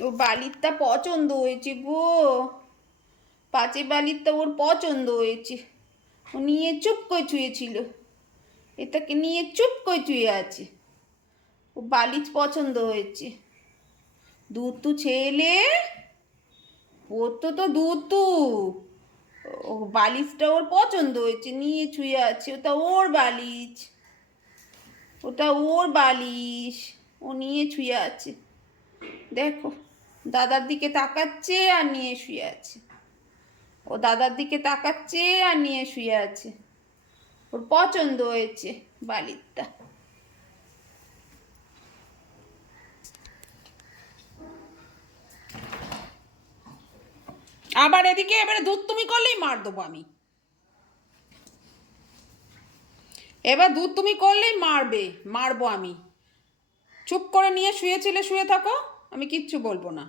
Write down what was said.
ও বালিরটা পছন্দ হয়েছে গো, পাঁচে বালিরটা ওর পছন্দ হয়েছে। ও নিয়ে চুপ করে শুয়েছিল, এটাকে নিয়ে চুপ করে শুয়ে আছে। ও বালিশ পছন্দ হয়েছে। দুতু ছেলে, পড়তো তো দুতু। ও বালিশটা ওর পছন্দ হয়েছে, নিয়ে শুয়ে আছে। ওটা ওর বালিশ, ওটা ওর বালিশ, ও নিয়ে শুয়ে আছে। দেখো, দাদার দিকে তাকাচ্ছে আর নিয়ে শুয়ে আছে। ও দাদার দিকে তাকাচ্ছে আর নিয়ে শুয়ে আছে। ওর পছন্দ হয়েছে বালিশটা। আবার এদিকে এবারে দুধ তুমি করলেই মার দেবো আমি। এবার দুধ তুমি করলেই মারবো আমি। চুপ করে নিয়ে শুয়েছিলে, শুয়ে থাকো, আমি কিচ্ছু বলবো না।